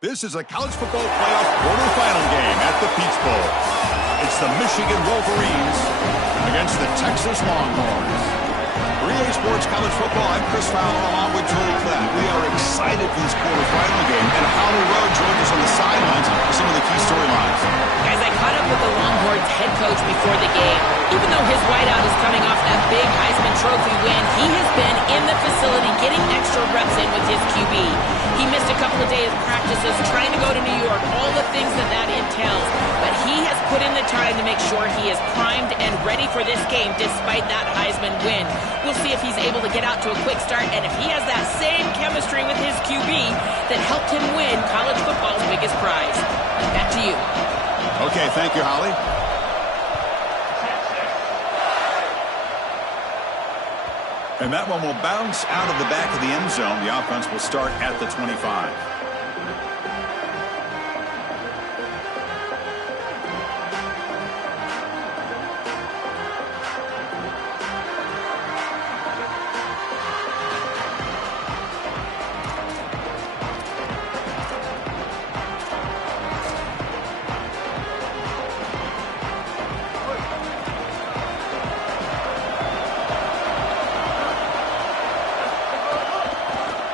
This is a college football playoff quarterfinal game at the Peach Bowl. It's the Michigan Wolverines against the Texas Longhorns. For EA Sports College Football, I'm Chris Fowler along with Joel Klatt. We are excited for this quarterfinal game, and Holly Rowe joins us on the sidelines for some of the key storylines. Guys, I caught up with the Longhorns head coach before the game. Even though his whiteout is coming off that big Heisman Trophy win, he has been in the facility getting extra reps in with his QB. He missed a couple of days of practices trying to go to New York, all the things that entails. But he has put in the time to make sure he is primed and ready for this game despite that Heisman win. We'll see if he's able to get out to a quick start and if he has that same chemistry with his QB that helped him win college football's biggest prize. Back to you. Okay, thank you, Holly. And that one will bounce out of the back of the end zone. The offense will start at the 25.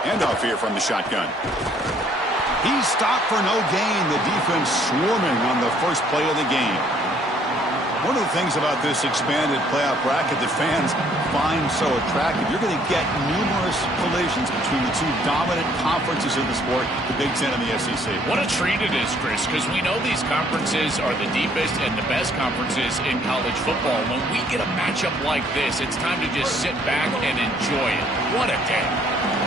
Handoff here from the shotgun. He's stopped for no gain. The defense swarming on the first play of the game. One of the things about this expanded playoff bracket that fans find so attractive, you're going to get numerous collisions between the two dominant conferences in the sport, the Big Ten and the SEC. What a treat it is, Chris, because we know these conferences are the deepest and the best conferences in college football. When we get a matchup like this, it's time to just sit back and enjoy it. What a day.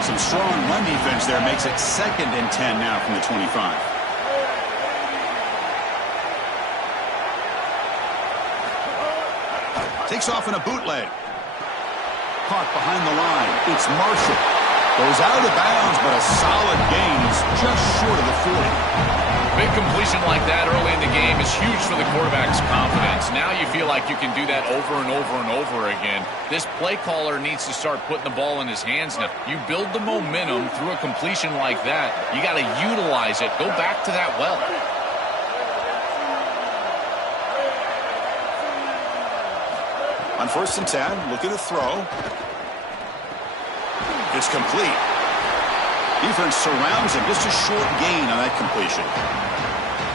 Some strong run defense there makes it 2nd and 10 now from the 25. Takes off in a bootleg. Caught behind the line. It's Marshall. Goes out of bounds, but a solid gain is just short of the 40. Big completion like that early in the game is huge for the quarterback's confidence. Now you feel like you can do that over and over and over again. This play caller needs to start putting the ball in his hands now. You build the momentum through a completion like that. You got to utilize it. Go back to that well. On 1st and 10, looking to throw. It's complete. Defense surrounds him. Just a short gain on that completion.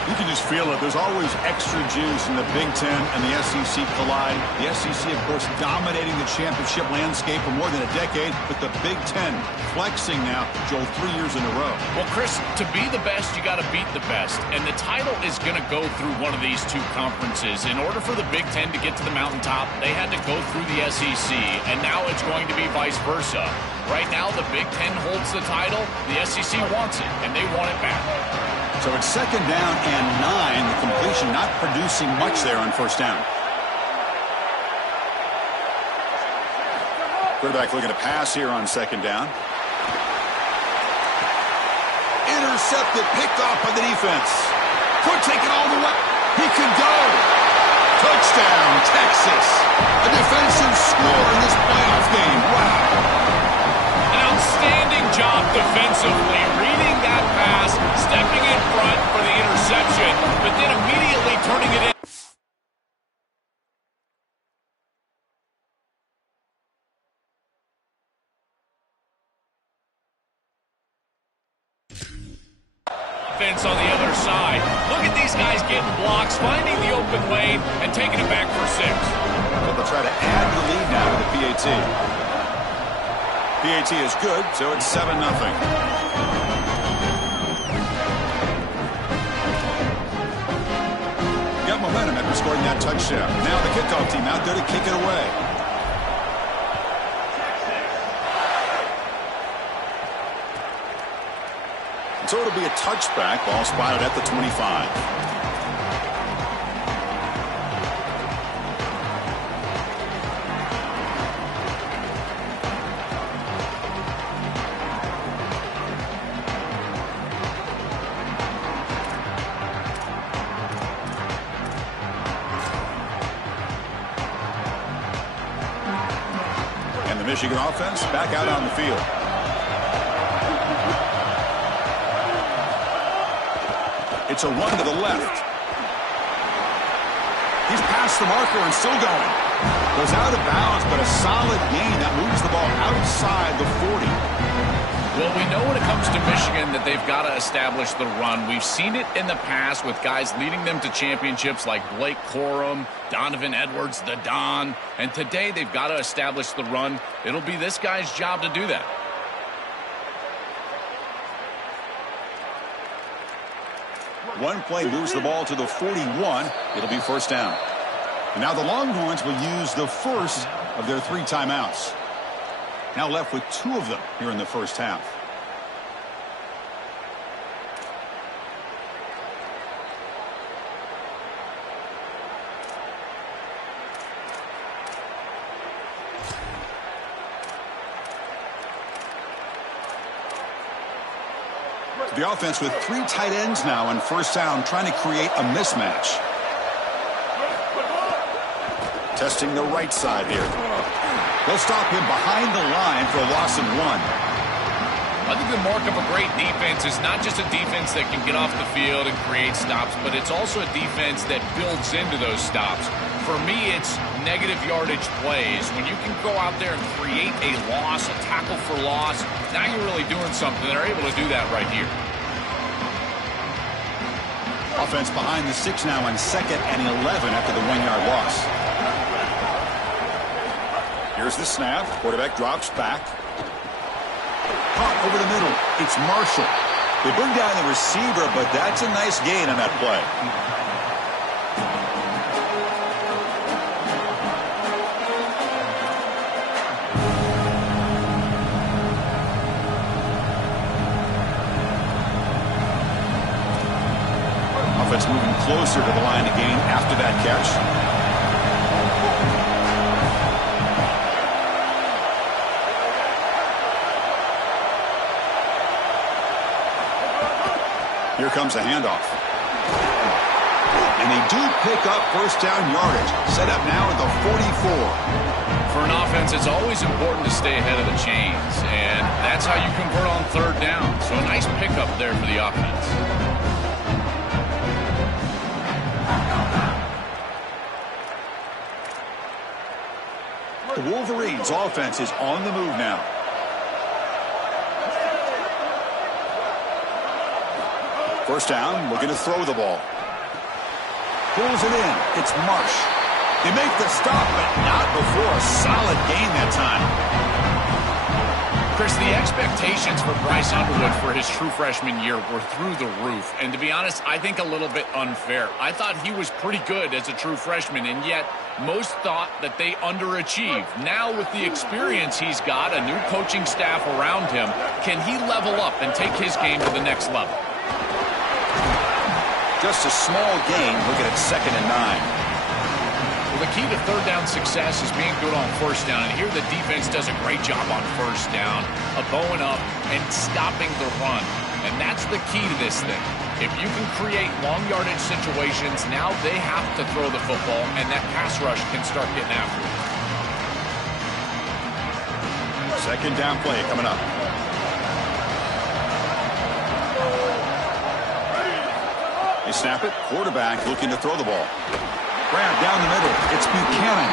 You can just feel it. There's always extra juice in the Big Ten and the SEC collide. The SEC, of course, dominating the championship landscape for more than a decade, but the Big Ten flexing now, Joel, 3 years in a row. Well, Chris, to be the best, you got to beat the best, and the title is going to go through one of these two conferences. In order for the Big Ten to get to the mountaintop, they had to go through the SEC, and now it's going to be vice versa. Right now, the Big Ten holds the title. The SEC wants it, and they want it back. So it's 2nd down and 9. The completion not producing much there on 1st down. Quarterback looking to pass here on 2nd down. Intercepted, picked off by the defense. Could take it all the way. He could go. Touchdown, Texas. A defensive score in this playoff game. Wow. An outstanding job defensively, reading that pass, stepping in front for the interception, but then immediately turning it in. Offense on the other side. Look at these guys getting blocks, finding the open lane, and taking it back for 6. Well, they'll try to add the lead now to the PAT. PAT is good, so it's 7-0. Got momentum after scoring that touchdown. Now the kickoff team out there to kick it away. So it'll be a touchback. Ball spotted at the 25. Michigan offense back out on the field. It's a run to the left. He's past the marker and still going. Goes out of bounds, but a solid gain that moves the ball outside the 40. Well, we know when it comes to Michigan that they've got to establish the run. We've seen it in the past with guys leading them to championships like Blake Corum, Donovan Edwards, the Don. And today they've got to establish the run. It'll be this guy's job to do that. One play moves the ball to the 41. It'll be first down. And now the Longhorns will use the first of their 3 timeouts. Now left with 2 of them here in the first half. The offense with 3 tight ends now on first down, trying to create a mismatch. Testing the right side here. They'll stop him behind the line for a loss of 1. I think the mark of a great defense is not just a defense that can get off the field and create stops, but it's also a defense that builds into those stops. For me, it's negative yardage plays. When you can go out there and create a loss, a tackle for loss, now you're really doing something. They're able to do that right here. Offense behind the 6 now on 2nd and 11 after the 1-yard loss. Here's the snap. Quarterback drops back. Caught over the middle. It's Marshall. They bring down the receiver, but that's a nice gain on that play. Offense moving closer to the line of gain after that catch. Here comes a handoff. And they do pick up first down yardage. Set up now at the 44. For an offense, it's always important to stay ahead of the chains. And that's how you convert on 3rd down. So a nice pickup there for the offense. The Wolverines' offense is on the move now. First down, looking to throw the ball. Pulls it in. It's Marsh. They make the stop, but not before a solid gain that time. Chris, the expectations for Bryce Underwood for his true freshman year were through the roof. And to be honest, I think a little bit unfair. I thought he was pretty good as a true freshman, and yet most thought that they underachieved. Now with the experience he's got, a new coaching staff around him, can he level up and take his game to the next level? Just a small gain. Looking at 2nd and 9. Well, the key to 3rd down success is being good on first down. And here the defense does a great job on first down of bowing up and stopping the run. And that's the key to this thing. If you can create long yardage situations, now they have to throw the football, and that pass rush can start getting after it. 2nd down play coming up. They snap it. Quarterback looking to throw the ball. Grab down the middle. It's Buchanan.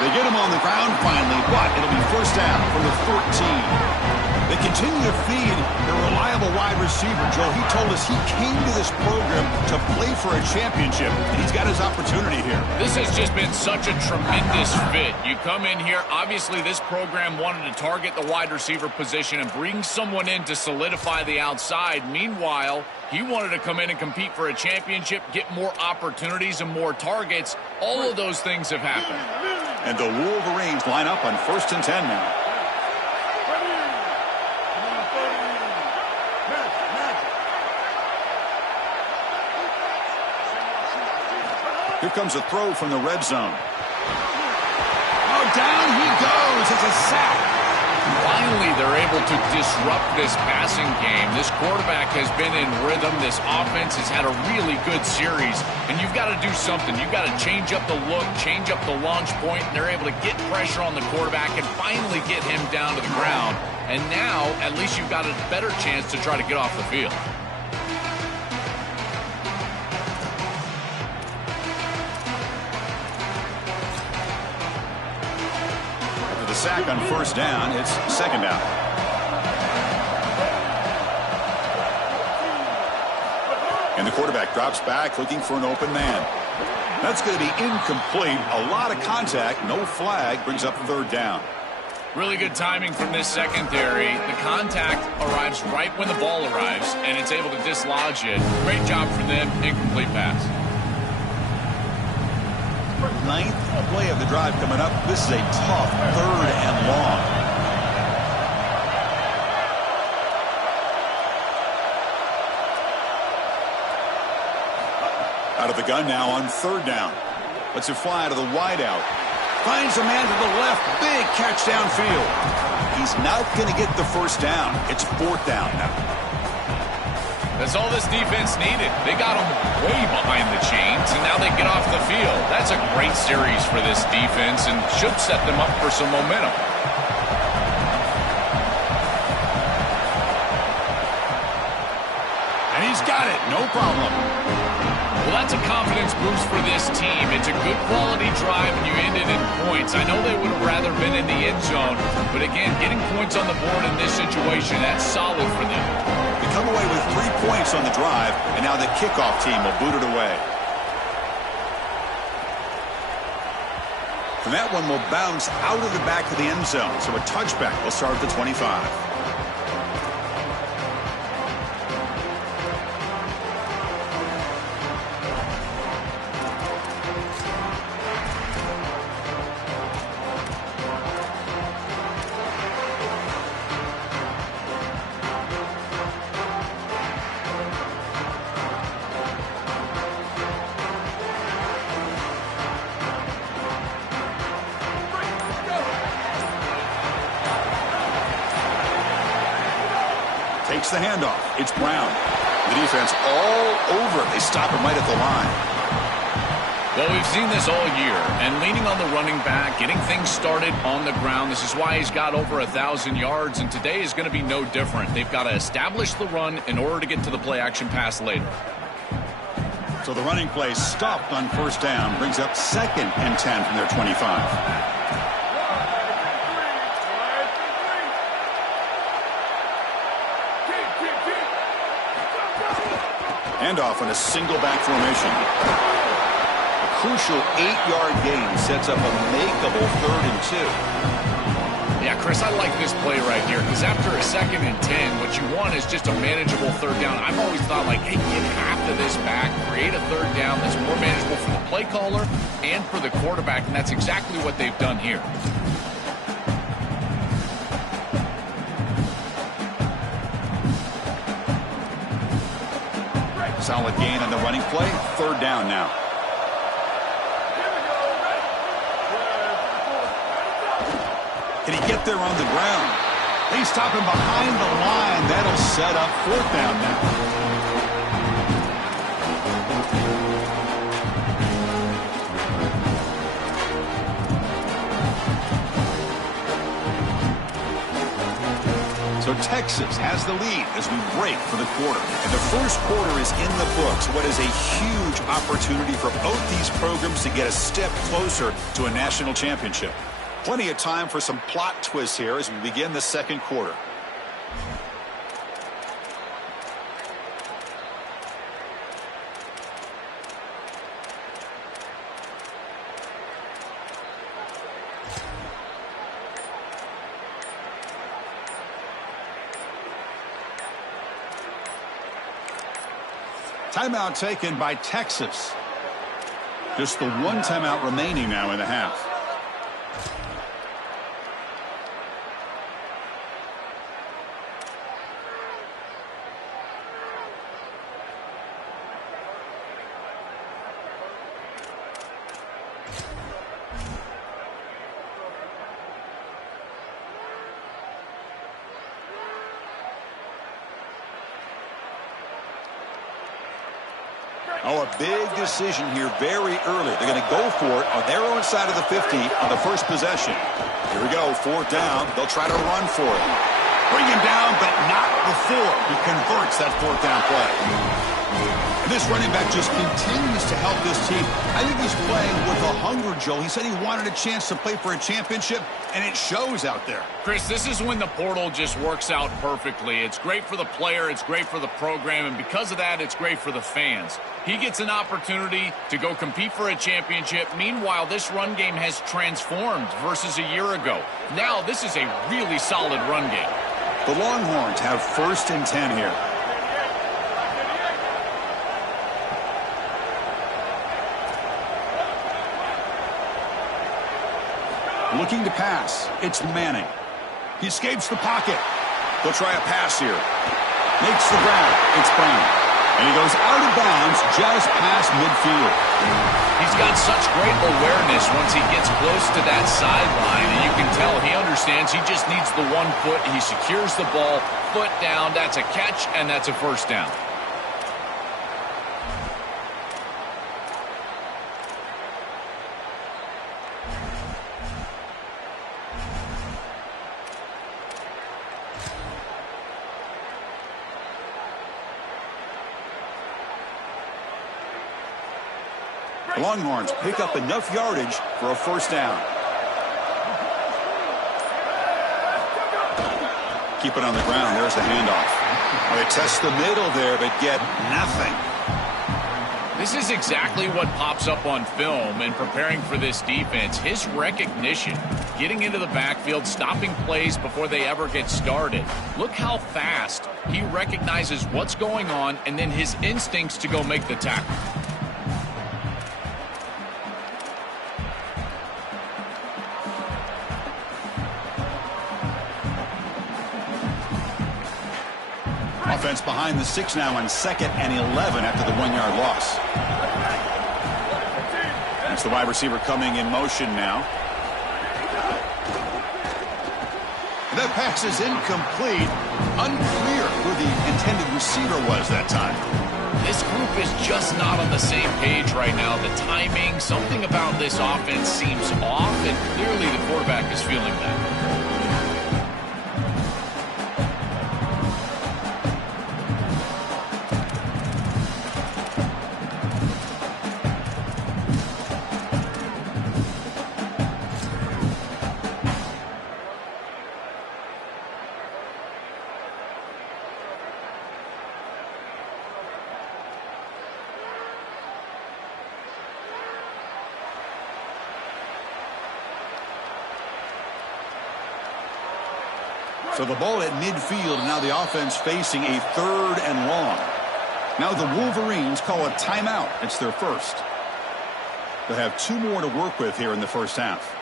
They get him on the ground finally, but it'll be first down from the 14. They continue to feed their reliable wide receiver, Joe. He told us he came to this program to play for a championship, and he's got his opportunity here. This has just been such a tremendous fit. You come in here, obviously this program wanted to target the wide receiver position and bring someone in to solidify the outside. Meanwhile, he wanted to come in and compete for a championship, get more opportunities and more targets. All of those things have happened. And the Wolverines line up on 1st and 10 now. Here comes a throw from the red zone. Oh, down he goes. It's a sack. Finally, they're able to disrupt this passing game. This quarterback has been in rhythm. This offense has had a really good series. And you've got to do something. You've got to change up the look, change up the launch point. And they're able to get pressure on the quarterback and finally get him down to the ground. And now, at least you've got a better chance to try to get off the field. sack on first down. It's second down. And the quarterback drops back looking for an open man. That's going to be incomplete. A lot of contact. No flag. Brings up third down. Really good timing from this secondary. The contact arrives right when the ball arrives, and it's able to dislodge it. Great job for them. Incomplete pass. Ninth play of the drive coming up. This is a tough third and long. Out of the gun now on third down. Lets it fly to the wideout. Finds a man to the left. Big catch downfield. He's not going to get the first down. It's fourth down now. That's all this defense needed. They got them way behind the chains, and now they get off the field. That's a great series for this defense and should set them up for some momentum. And he's got it. No problem. Well, that's a confidence boost for this team. It's a good quality drive, and you end it in points. I know they would have rather been in the end zone, but again, getting points on the board in this situation, that's solid for them. They come away with 3 points on the drive, and now the kickoff team will boot it away. And that one will bounce out of the back of the end zone, so a touchback will start at the 25. Takes the handoff. It's Brown. The defense all over it. They stop him right at the line. Well, we've seen this all year, and leaning on the running back, getting things started on the ground. This is why he's got over 1,000 yards, and today is going to be no different. They've got to establish the run in order to get to the play-action pass later. So the running play stopped on first down. Brings up 2nd and 10 from their 25. Handoff in a single back formation. A crucial 8-yard gain sets up a makeable 3rd and 2. Yeah, Chris, I like this play right here because after a 2nd and 10, what you want is just a manageable third down. I've always thought, like, hey, get half of this back, create a third down that's more manageable for the play caller and for the quarterback, and that's exactly what they've done here. Solid gain on the running play. 3rd down now. Can he get there on the ground? They stop him behind the line. That'll set up 4th down now. So Texas has the lead as we break for the quarter. And the first quarter is in the books. What is a huge opportunity for both these programs to get a step closer to a national championship. Plenty of time for some plot twists here as we begin the second quarter. Timeout taken by Texas. Just the one timeout remaining now in the half. Oh, a big decision here very early. They're going to go for it on their own side of the 50 on the first possession. Here we go, 4th down. They'll try to run for it. Bring him down, but not before score. He converts that fourth down play. And this running back just continues to help this team. I think he's playing with a hunger, Joel. He said he wanted a chance to play for a championship, and it shows out there. Chris, this is when the portal just works out perfectly. It's great for the player, it's great for the program, and because of that, it's great for the fans. He gets an opportunity to go compete for a championship. Meanwhile, this run game has transformed versus a year ago. Now, this is a really solid run game. The Longhorns have 1st and 10 here. Looking to pass. It's Manning. He escapes the pocket. They'll try a pass here. Makes the grab. It's Brown. And he goes out of bounds just past midfield. He's got such great awareness once he gets close to that sideline. And you can tell he understands he just needs the 1 foot. He secures the ball, foot down. That's a catch, and that's a first down. The Longhorns pick up enough yardage for a first down. Keep it on the ground. There's the handoff. They test the middle there, but get nothing. This is exactly what pops up on film in preparing for this defense. His recognition, getting into the backfield, stopping plays before they ever get started. Look how fast he recognizes what's going on and then his instincts to go make the tackle. Offense behind the 6 now on 2nd and 11 after the 1-yard loss. That's the wide receiver coming in motion now. That pass is incomplete. Unclear who the intended receiver was that time. This group is just not on the same page right now. The timing, something about this offense seems off, and clearly the quarterback is feeling that. So the ball at midfield, and now the offense facing a 3rd and long. Now the Wolverines call a timeout. It's their first. They'll have 2 more to work with here in the first half.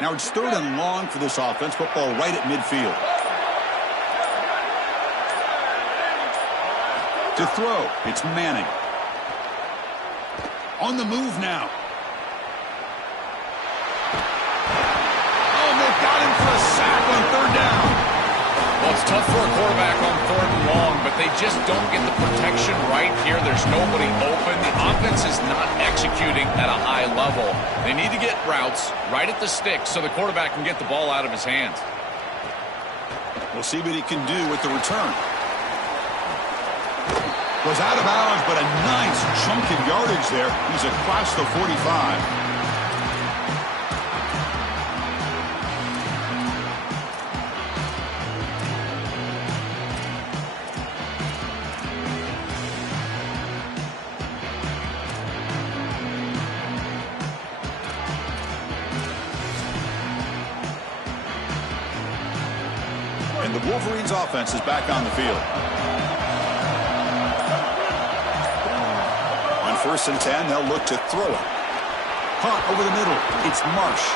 Now it's 3rd and long for this offense. Football right at midfield. To throw, it's Manning. On the move now. Oh, they've got him for a sack on 3rd down. Well, it's tough for a quarterback on 3rd and long, but they just don't get the protection right here. There's nobody open. The offense is not executing at a high level. They need to get routes right at the stick so the quarterback can get the ball out of his hands. We'll see what he can do with the return. Was out of bounds, but a nice chunk of yardage there. He's across the 45. And the Wolverines offense is back on the field. On 1st and 10, they'll look to throw it. Hunt over the middle. It's Marsh.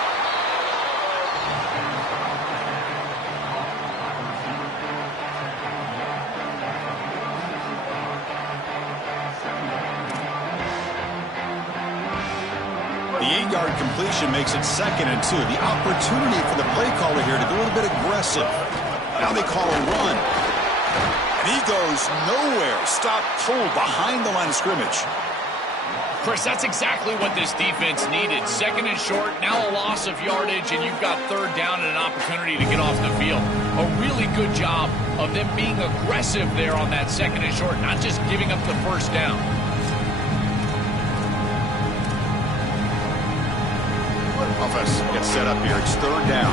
The 8-yard completion makes it 2nd and 2. The opportunity for the play caller here to be a little bit aggressive. Now they call a run. He goes nowhere. Stop pulled behind the line of scrimmage. Chris, that's exactly what this defense needed. Second and short, now a loss of yardage, and you've got third down and an opportunity to get off the field. A really good job of them being aggressive there on that second and short, not just giving up the first down. Offense gets set up here. It's third down.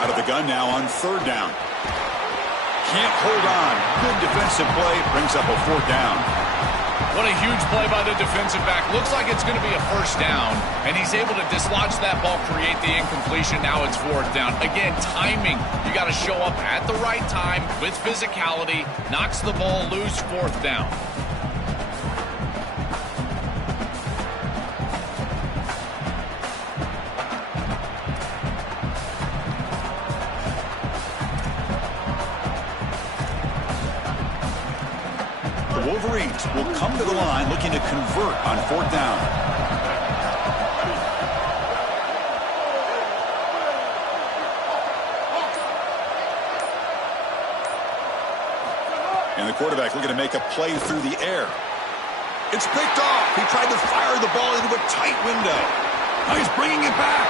Out of the gun now on third down. Can't hold on. Good defensive play. Brings up a fourth down. What a huge play by the defensive back. Looks like it's going to be a first down, and he's able to dislodge that ball, create the incompletion. Now it's fourth down. Again, timing. You got to show up at the right time with physicality. Knocks the ball loose, fourth down. Wolverines will come to the line looking to convert on fourth down. And the quarterback looking to make a play through the air. It's picked off. He tried to fire the ball into a tight window. Now he's bringing it back.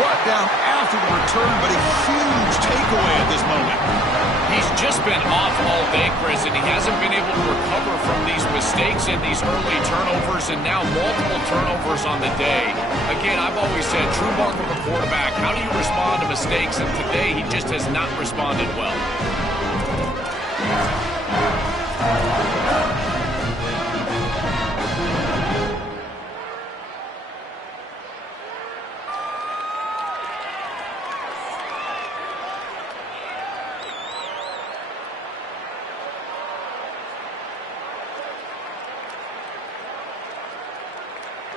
Brought down after the return, but a huge takeaway at this moment. He's just been off all day, Chris, and he hasn't been able to recover from these mistakes and these early turnovers, and now multiple turnovers on the day. Again, I've always said, true mark of a quarterback, how do you respond to mistakes? And today, he just has not responded well.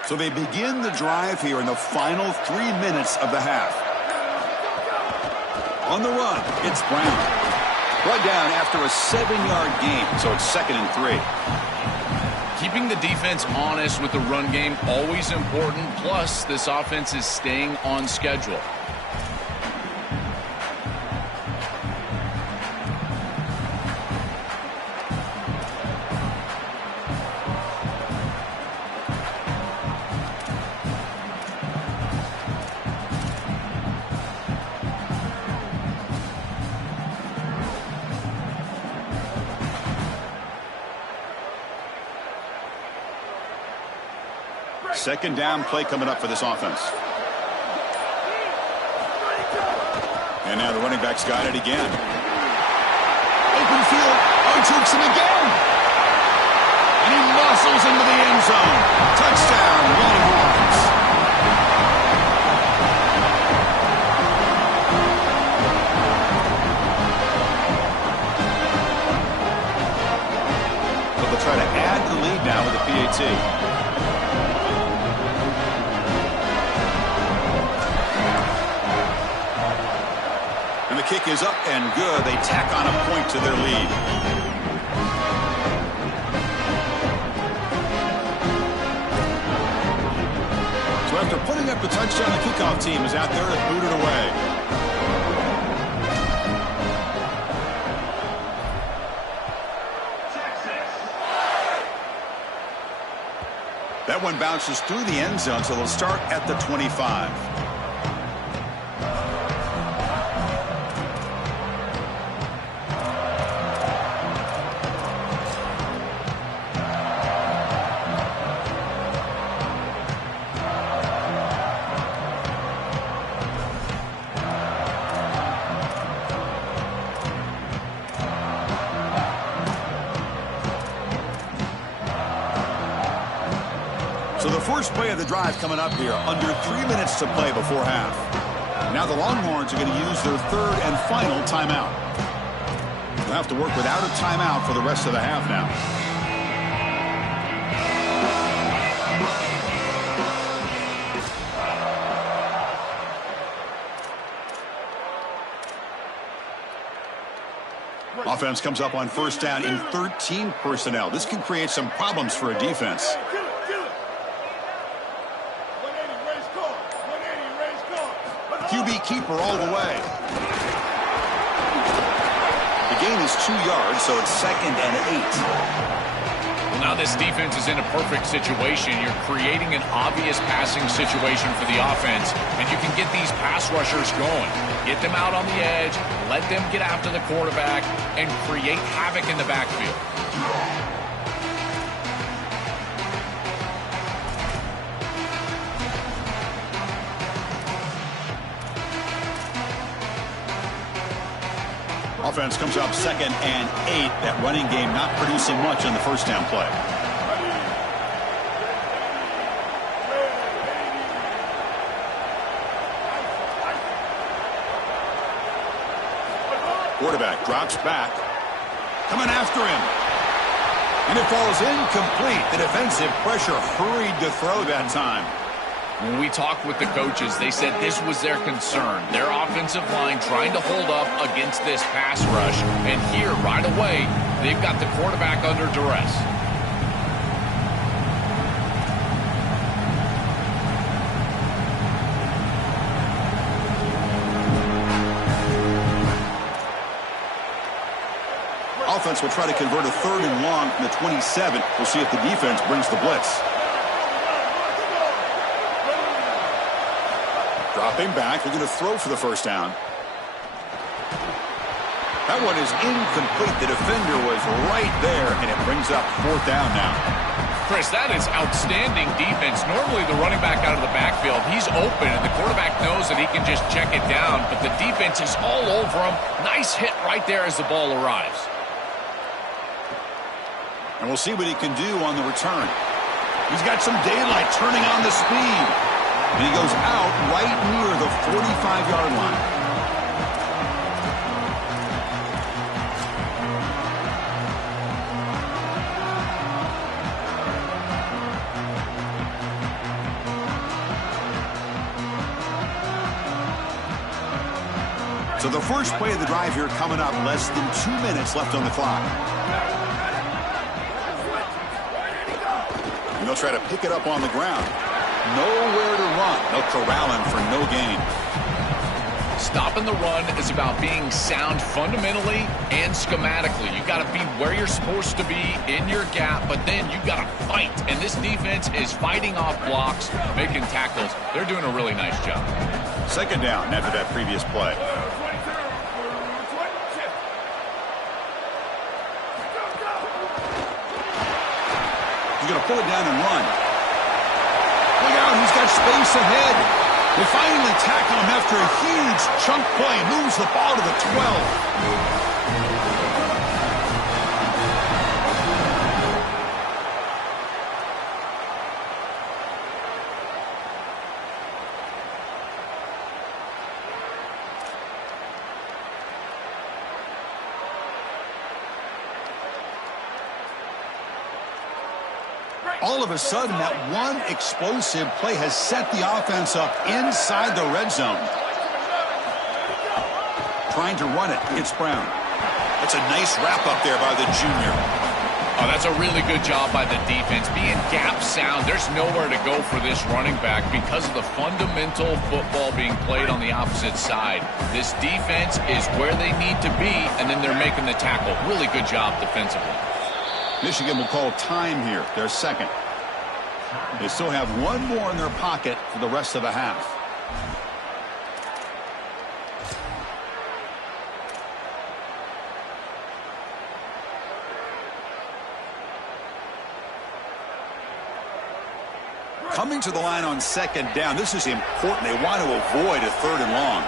So they begin the drive here in the final 3 minutes of the half. On the run, it's Brown. Brought down after a 7-yard gain, so it's 2nd and 3. Keeping the defense honest with the run game, always important. Plus, this offense is staying on schedule. Second down play coming up for this offense. And now the running back's got it again. Open field. Jukes him again. And he muscles into the end zone. Touchdown, Longhorns. So they'll try to add to the lead now with the PAT. And the kick is up and good. They tack on a point to their lead. So after putting up the touchdown, the kickoff team is out there and booted away. That one bounces through the end zone, so they'll start at the 25. So the first play of the drive coming up here, under 3 minutes to play before half. Now the Longhorns are going to use their third and final timeout. They'll have to work without a timeout for the rest of the half now. Offense comes up on first down in 13 personnel. This can create some problems for a defense. QB keeper all the way. The gain is 2 yards, so it's 2nd and 8. Well, now this defense is in a perfect situation. You're creating an obvious passing situation for the offense, and you can get these pass rushers going. Get them out on the edge, let them get after the quarterback, and create havoc in the backfield. Offense comes up 2nd and 8. That running game not producing much on the first down play. Quarterback drops back. Coming after him. And it falls incomplete. The defensive pressure hurried to throw that time. When we talked with the coaches, they said this was their concern. Their offensive line trying to hold up against this pass rush. And here, right away, they've got the quarterback under duress. Offense will try to convert a 3rd and long from the 27. We'll see if the defense brings the blitz. Dropping back, they're going to throw for the first down. That one is incomplete. The defender was right there, and it brings up 4th down now. Chris, that is outstanding defense. Normally the running back out of the backfield, he's open, and the quarterback knows that he can just check it down, but the defense is all over him. Nice hit right there as the ball arrives. And we'll see what he can do on the return. He's got some daylight turning on the speed. And he goes out right near the 45-yard line. So the first play of the drive here coming up, less than 2 minutes left on the clock. And they'll try to pick it up on the ground. Nowhere to run. They'll corral him for no gain. Stopping the run is about being sound fundamentally and schematically. You got to be where you're supposed to be in your gap, but then you got to fight. And this defense is fighting off blocks, making tackles. They're doing a really nice job. 2nd down after that previous play. He's going to pull it down and run. Look out, he's got space ahead. They finally tackle him after a huge chunk play. Moves the ball to the 12. All of a sudden, that one explosive play has set the offense up inside the red zone. Trying to run it. It's Brown. That's a nice wrap up there by the junior. Oh, that's a really good job by the defense. Being gap sound, there's nowhere to go for this running back because of the fundamental football being played on the opposite side. This defense is where they need to be, and then they're making the tackle. Really good job defensively. Michigan will call time here. Their second. They still have one more in their pocket for the rest of the half. Coming to the line on 2nd down. This is important. They want to avoid a 3rd and long.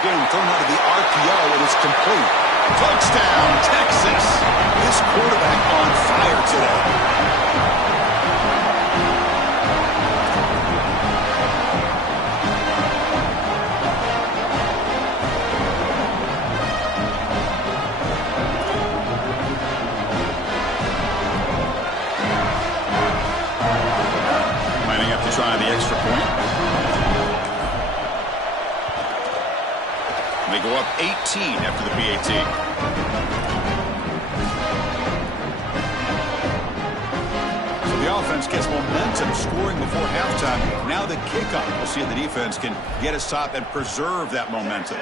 Again, thrown out of the RPO, and it's complete. Touchdown, Texas. This quarterback on fire today. Lining up to try the extra point. They go up 18 after the PAT. offense gets momentum scoring before halftime. Now the kickoff. We'll see if the defense can get a stop and preserve that momentum.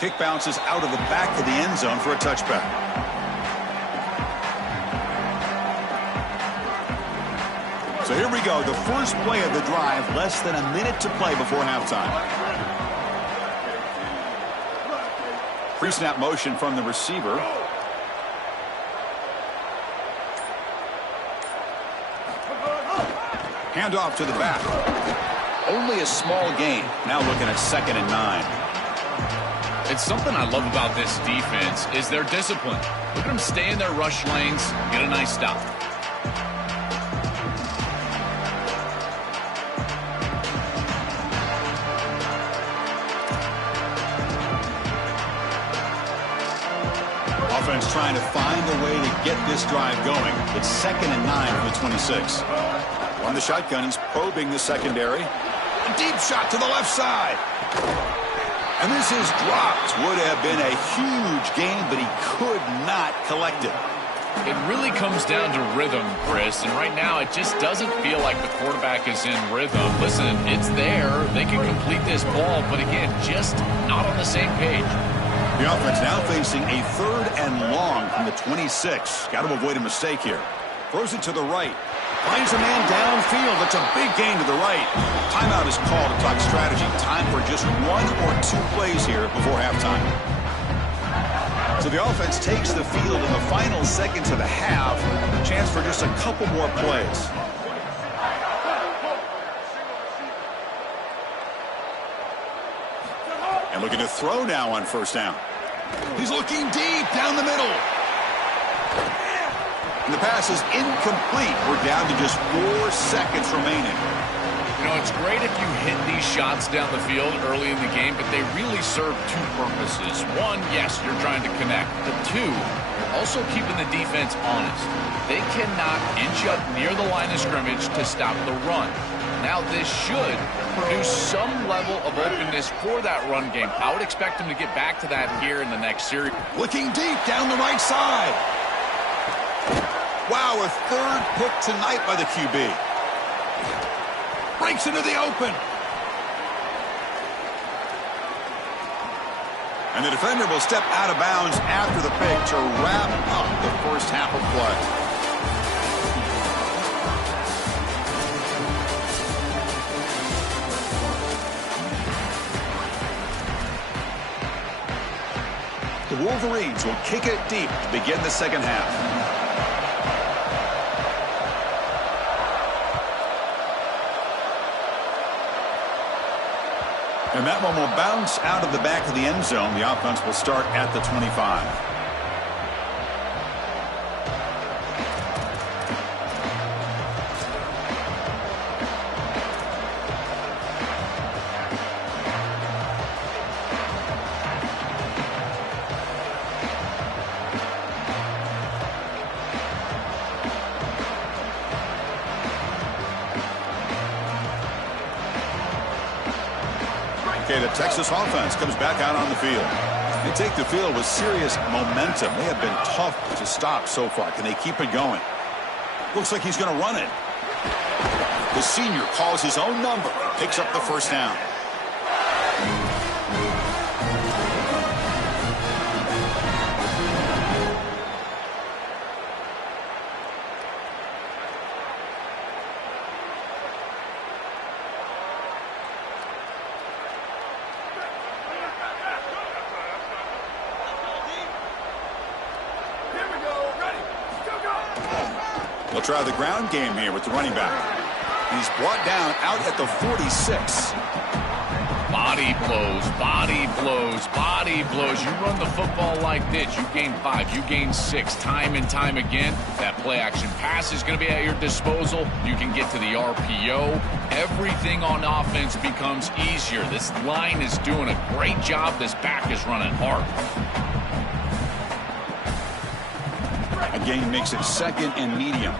Kick bounces out of the back of the end zone for a touchback. So here we go. The first play of the drive. Less than a minute to play before halftime. Pre-snap motion from the receiver. Handoff to the back. Only a small gain. Now looking at 2nd and 9. It's something I love about this defense is their discipline. Look at them stay in their rush lanes, get a nice stop. Offense trying to find a way to get this drive going. It's 2nd and 9 from the 26. On the shotgun, he's probing the secondary. A deep shot to the left side. And this is dropped. Would have been a huge gain, but he could not collect it. It really comes down to rhythm, Chris, and right now it just doesn't feel like the quarterback is in rhythm. Listen, it's there. They can complete this ball, but again, just not on the same page. The offense now facing a 3rd and long from the 26. Got to avoid a mistake here. Throws it to the right. Finds a man downfield. That's a big gain to the right. Timeout is called to talk strategy. Time for just 1 or 2 plays here before halftime. So the offense takes the field in the final seconds of the half. Chance for just a couple more plays. And looking to throw now on 1st down. He's looking deep down the middle. And the pass is incomplete. We're down to just 4 seconds remaining. You know, it's great if you hit these shots down the field early in the game, but they really serve 2 purposes. 1, yes, you're trying to connect. But 2, you're also keeping the defense honest. They cannot inch up near the line of scrimmage to stop the run. Now, this should produce some level of openness for that run game. I would expect them to get back to that here in the next series. Looking deep down the right side. Wow, a 3rd pick tonight by the QB. Breaks into the open. And the defender will step out of bounds after the pick to wrap up the first half of play. The Wolverines will kick it deep to begin the second half. And that one will bounce out of the back of the end zone. The offense will start at the 25. Okay, the Texas offense comes back out on the field. They take the field with serious momentum. They have been tough to stop so far. Can they keep it going? Looks like he's going to run it. The senior calls his own number, picks up the 1st down. They'll try the ground game here with the running back. He's brought down out at the 46. Body blows, body blows, body blows. You run the football like this, you gain 5, you gain 6, time and time again. That play action pass is going to be at your disposal. You can get to the RPO. Everything on offense becomes easier. This line is doing a great job. This back is running hard. A gain makes it 2nd and medium.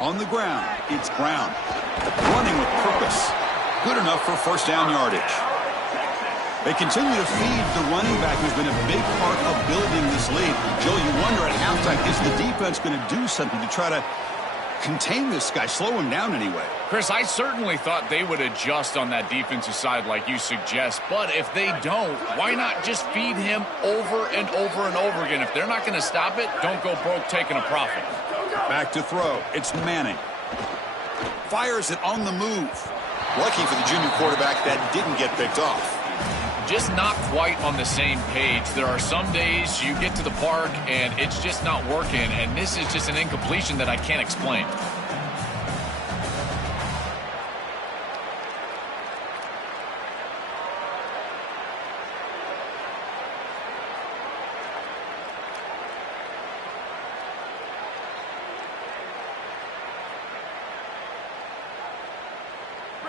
On the ground, it's Brown. Running with purpose. Good enough for 1st down yardage. They continue to feed the running back who's been a big part of building this lead. Joe, you wonder at halftime, is the defense going to do something to try to contain this guy, slow him down anyway? Chris, I certainly thought they would adjust on that defensive side like you suggest, but if they don't, why not just feed him over and over and over again? If they're not going to stop it, don't go broke taking a profit. Back to throw. It's Manning. Fires it on the move. Lucky for the junior quarterback that didn't get picked off. Just not quite on the same page. There are some days you get to the park and it's just not working, and this is just an incompletion that I can't explain.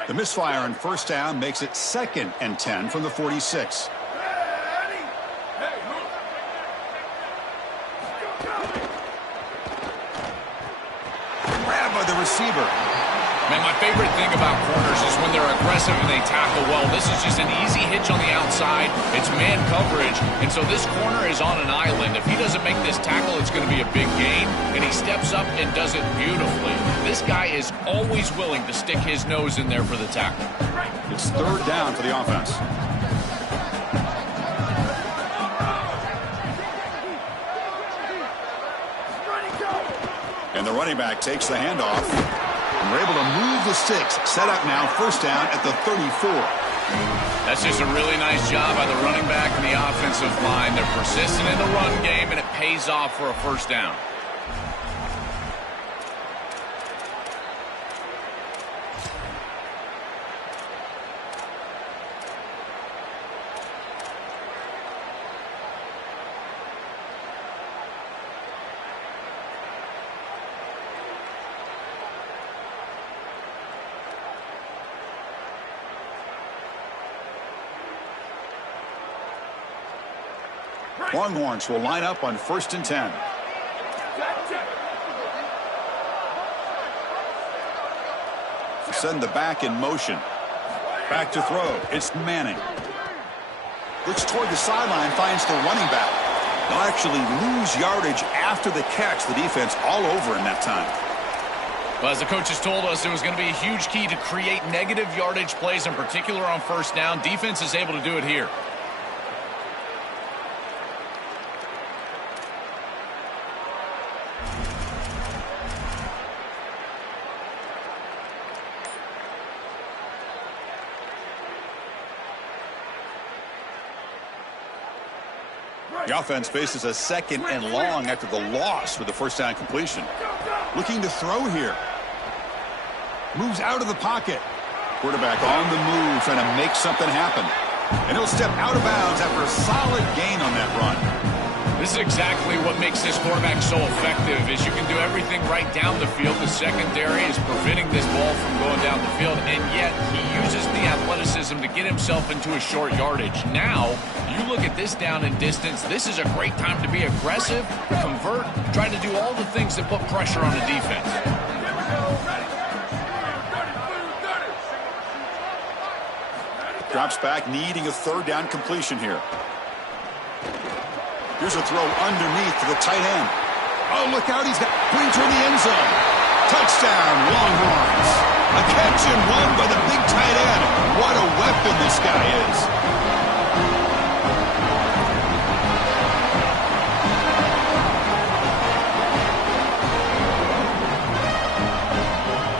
The misfire on first down makes it 2nd and 10 from the 46. Grabbed by the receiver. Man, my favorite thing about corners is when they're aggressive and they tackle well. This is just an easy hitch on the outside. It's man coverage, and so this corner is on an island. If he doesn't make this tackle, it's going to be a big gain, and he steps up and does it beautifully. This guy is always willing to stick his nose in there for the tackle. It's 3rd down for the offense. And the running back takes the handoff. And we're able to move the sticks. Set up now, 1st down at the 34. That's just a really nice job by the running back and the offensive line. They're persistent in the run game, and it pays off for a 1st down. Longhorns will line up on 1st and 10. Send the back in motion. Back to throw. It's Manning. Looks toward the sideline, finds the running back. They'll actually lose yardage after the catch. The defense all over in that time. Well, as the coaches told us, it was going to be a huge key to create negative yardage plays, in particular on 1st down. Defense is able to do it here. The offense faces a 2nd and long after the loss with the 1st down completion. Looking to throw here. Moves out of the pocket. Quarterback on the move, trying to make something happen. And he'll step out of bounds after a solid gain on that run. This is exactly what makes this quarterback so effective, is you can do everything right down the field. The secondary is preventing this ball from going down the field, and yet he uses the athleticism to get himself into a short yardage. Now, you look at this down and distance, this is a great time to be aggressive, convert, try to do all the things that put pressure on the defense. Drops back, needing a 3rd down completion here. Here's a throw underneath to the tight end. Oh, look out, he's got clean to the end zone. Touchdown, Longhorns. A catch and run by the big tight end. What a weapon this guy is.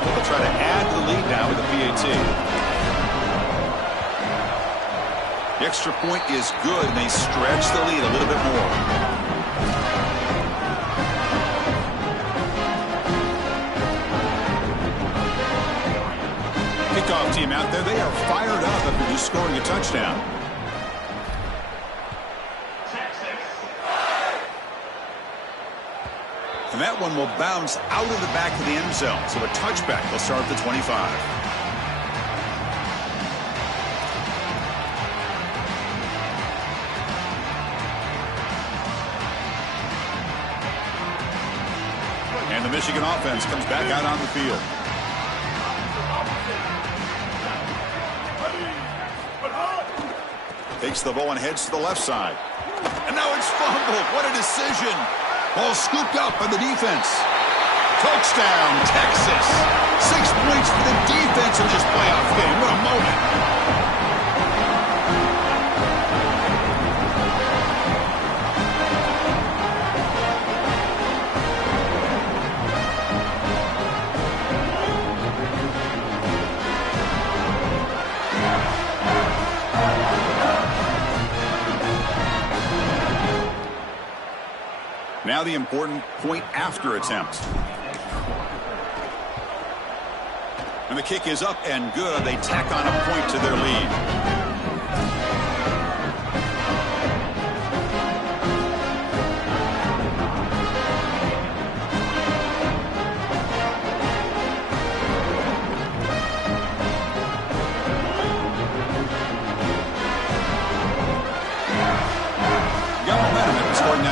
They'll try to add to the lead now with a PAT. The extra point is good, and they stretch the lead a little bit more. Kickoff team out there. They are fired up after just scoring a touchdown. And that one will bounce out of the back of the end zone. So a touchback will start at the 25. And the Michigan offense comes back out on the field. Takes the ball and heads to the left side. And now it's fumbled. What a decision. Ball scooped up by the defense. Touchdown, Texas. 6 points for the defense in this playoff game. What a moment. Now the important point after attempt. And the kick is up and good. They tack on a point to their lead.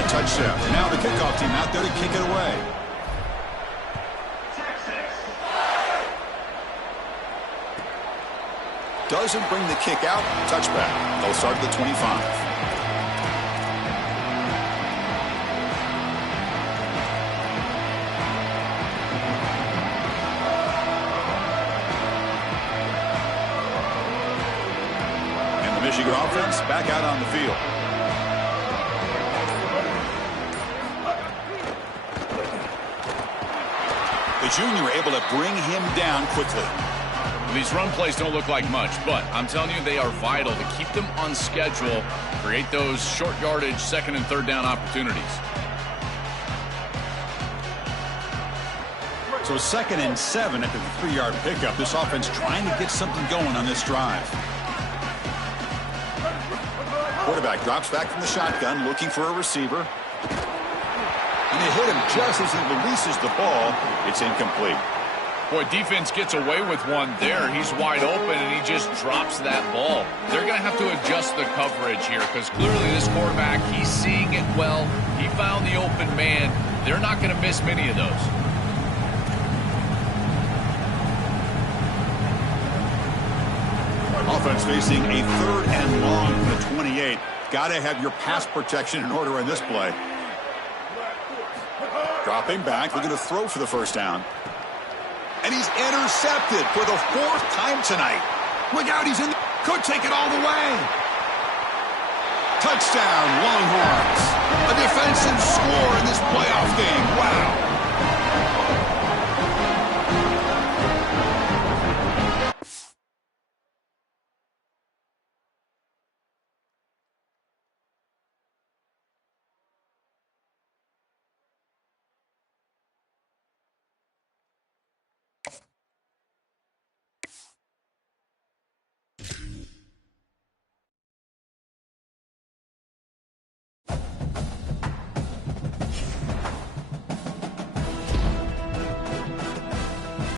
Touchdown. Now the kickoff team out there to kick it away. Doesn't bring the kick out. Touchback. They'll start at the 25. And the Michigan offense back out on the field. The junior able to bring him down quickly. These run plays don't look like much, but I'm telling you, they are vital to keep them on schedule, create those short yardage second and third down opportunities. So 2nd and 7 after the 3-yard pickup. This offense trying to get something going on this drive. Quarterback drops back from the shotgun, looking for a receiver. And they hit him just as he releases the ball. It's incomplete. Boy, defense gets away with one there. He's wide open, and he just drops that ball. They're going to have to adjust the coverage here because clearly this quarterback, he's seeing it well. He found the open man. They're not going to miss many of those. Offense facing a 3rd and long from the 28. Got to have your pass protection in order in this play. Dropping back, looking to throw for the first down. And he's intercepted for the 4th time tonight. Look out, he's in. Could take it all the way. Touchdown, Longhorns. A defensive score in this playoff game. Wow.